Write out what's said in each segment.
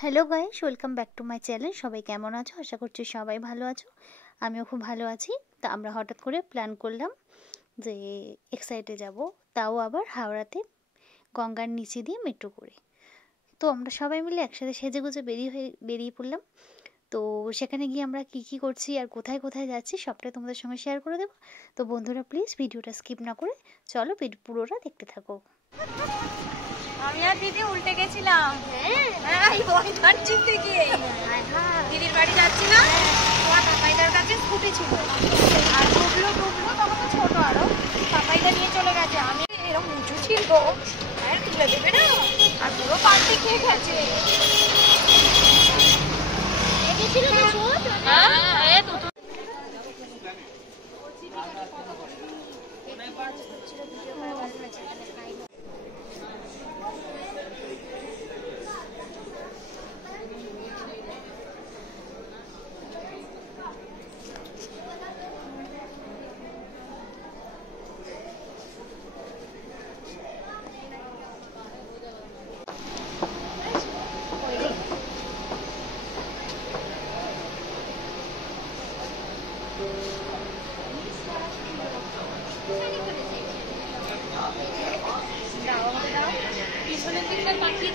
Hello guys, welcome back to my channel. সবাই কেমন আছো? আশা করছি সবাই ভালো আছো। আমিও খুব ভালো আছি। তা আমরা হঠাৎ করে প্ল্যান করলাম যে এক্সাইটে যাব, তাও আবার হাওড়াতে গঙ্গার নিচে দিয়ে মেট্রো করে। তো আমরা সবাই মিলে একসাথে সেজেগুজে বেরিয়ে পড়লাম। তো সেখানে গিয়ে আমরা কি করছি আর কোথায় কোথায় যাচ্ছি সবটাই তোমাদের সঙ্গে শেয়ার করে দেবো। তো বন্ধুরা প্লিজ ভিডিওটা স্কিপ না করে চলো পুরোটা দেখতে থাকো। আমি আর দিদি উল্টে গেছিলাম। হ্যাঁ, দিদির বাড়ি যাচ্ছি না, পাপাইদার কাছে স্কুটি ছিল আর ডুবলো তখন তো ছোট, আরো পাপাইদা নিয়ে চলে গেছে। আমি এরকম উঁচু ছিল আর তুলে দেবে না, আর পুরো পাল্টি খেয়ে গেছে। পিছনের দিকটা পাখি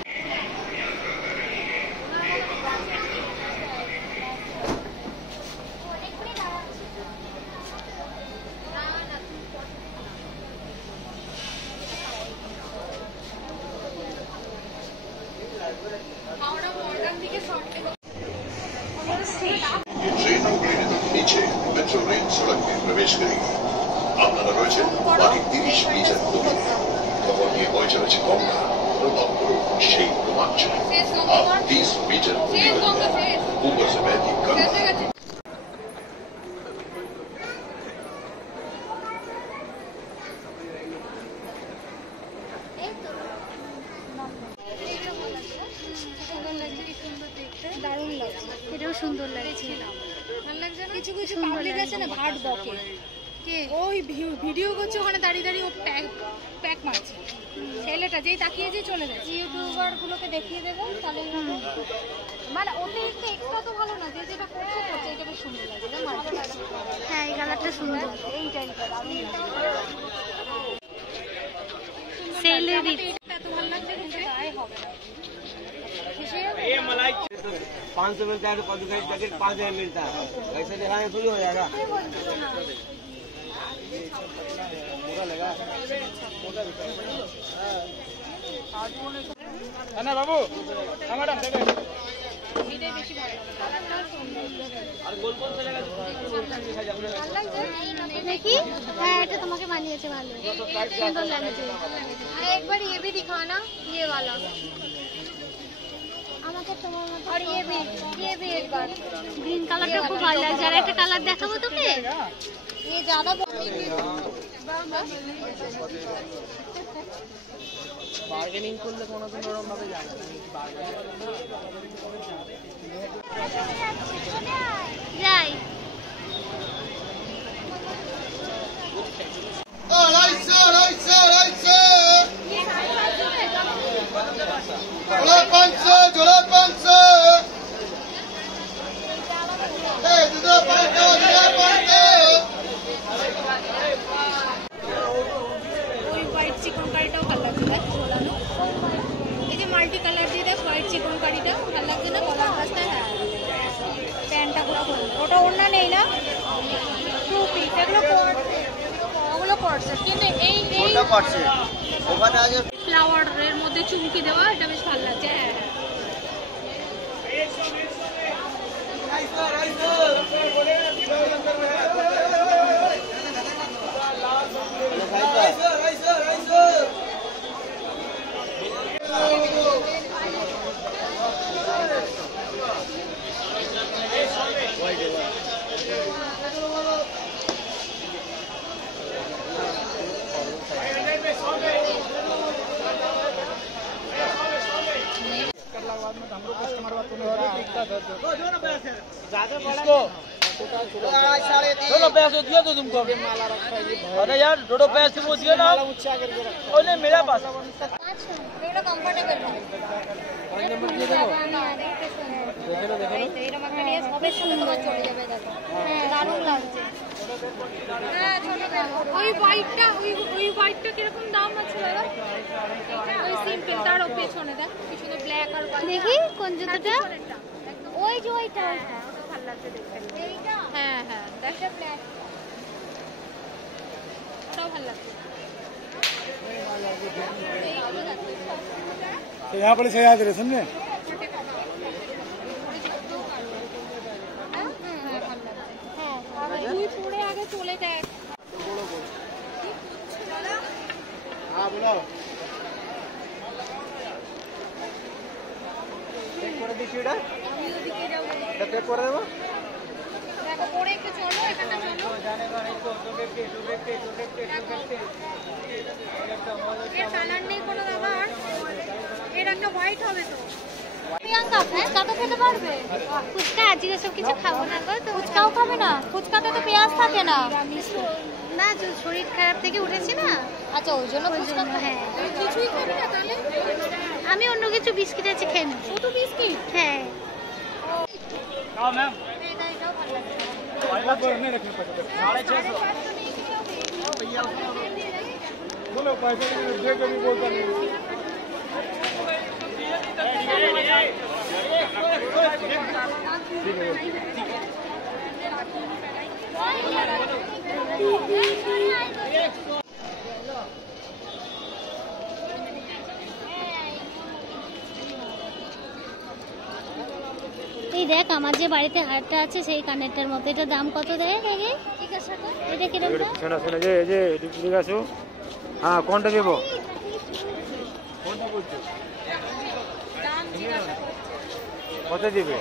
नीचे मेट्रो रेल सड़क में प्रवेश करेगी। আপনারা রয়েছেন বাকি 30 মিটার দূরে। খবর নিয়ে বয়ে চলেছে গঙ্গা, অনুভব করুন সেই রোমাঞ্চ। आप 30 मीटर ऊपर से बहती गंगा। দারুণ লাগছে, এটাও সুন্দর লাগছে। ভালো লাগছে না? কিছু কিছু পাবলিক আছে না ভাট বকে, ওই ভিডিও করছে ওখানে দাঁড়িয়ে দাঁড়িয়ে, ও প্যাক মারছে। ছেলেটা যেই তাকিয়েছে চলে যাচ্ছে। ইউটিউবার গুলোকে দেখিয়ে দেবো তাহলে, মানে অতিরিক্ত এক্সট্রা তো ভালো না, যে যেটা করছে এটা বেশ সুন্দর লাগছে। হ্যাঁ, এই কালারটা সুন্দর। এই টাইপটা সেলেরি এত ভালো লাগছে, কিন্তু গায়ে হবে না। 500 मिलता है तो कद्दू का पैकेट 5 में मिलता है, ऐसे दिखाने थोड़ी हो जाएगा। না বাবু ম্যাডাম দেখেন এটাই বেশি ভালো আর গোল গোল চলে গেছে দেখি। হ্যাঁ, এটা তোমাকে মানিয়েছে, ভালো সুন্দর লাগছে। আর একবার ये भी दिखाना, ये वाला আমাকে তোমার মতো। আর ये भी एक बार গ্রিন কালারটা খুব ভালো লাগছে। আর একটা কালার দেখাবো তোকে। ये ज्यादा বার্গেনিং করলে কোনোদিন ওরকম ভাবে যাবে না। যাই। ওই হোয়াইট চিকন কারিটাও ভালো লাগছে, দেখ ঝোলানো। এই যে মাল্টি কালার দিয়ে দেখ, হোয়াইট চিকন কারিটা ভালো লাগছে না? গলার কাজটা, হ্যাঁ প্যান্টটা পুরো ভালো। ওটা ওড়না নেই না, টু পিস এগুলো করছে, ওগুলো করছে। কিন্তু এই ওখানে আগে ফ্লাওয়ারের মধ্যে চুমকি দেওয়া, এটা বেশ ভালো লাগছে। হ্যাঁ हमको कस्टमर बात नहीं दिक्कत है ज्यादा बड़ा दोनों पैसे दिया तो तुमको अरे यार दोनों पैसे वो दिया ना मेरा पास कंफर्टेबल এরকম একটা নিয়ে সবের সাথে তোমার চলে যাবে দেখো। দারুণ লাগছে। ওই হোয়াইটটা কিরকম দাম আছে দাদা? ওই সিম্পল তার পেছনে দেখ পিছনে ব্ল্যাক আর হোয়াইট। দেখি কোন জুতোটা? ওই যে ওইটা। ভালো লাগছে দেখতে। এইটা? হ্যাঁ হ্যাঁ দেখো ব্ল্যাক। ওটাও ভালো লাগছে। तो यहाँ पर से याद रहे समझे। তুই পড়ে আগে চলে দেখ। हाँ बोलो। एक করে দিছি এটা। এটা পেক করে দেব। দেখো পড়ে একটু চলো এখানে চলো। এর কালার নেই কোনো দাদা আর এর একটা হোয়াইট হবে তো। প্রিয়াঙ্কা ফুচকা তো খেতে পারবে? ফুচকা আজকে সব কিছু খাবো না গো। তো ফুচকাও খাবে না? ফুচকাতে তো পেঁয়াজ থাকে না। না, শরীর খারাপ থেকে উঠেছি না, আচ্ছা ওই জন্য ফুচকা হ্যাঁ। তুই কিছুই খাবি না তাহলে? আমি অন্য কিছু বিস্কিট আছে খেয়ে নেবো। শুধু বিস্কিট? হ্যাঁ। हाँ मैम। এটাও ভালো লাগছে। वाला पर नहीं रखने पड़ता। 650। बोलो पैसे दे के भी बोलता नहीं। এই দেখ আমার যে বাড়িতে হারটা আছে সেই কানেরটার মতো, এটা দাম কত দেয় কাকি? এটা কিরকম দাম? শোনা শোনা যে ঠিক আছে। হ্যাঁ কোনটা দেবো? কোনটা বলছো? কত দিবে?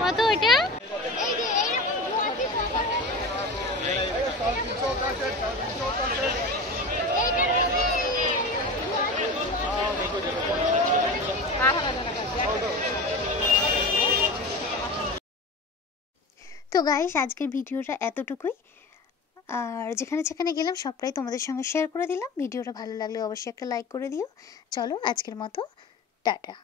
কত এটা? তো গাইস আজকের ভিডিওটা এতটুকুই। আর যেখানে যেখানে গেলাম সবটাই তোমাদের সঙ্গে শেয়ার করে দিলাম। ভিডিওটা ভালো লাগলে অবশ্যই একটা লাইক করে দিও। চলো আজকের মতো টাটা।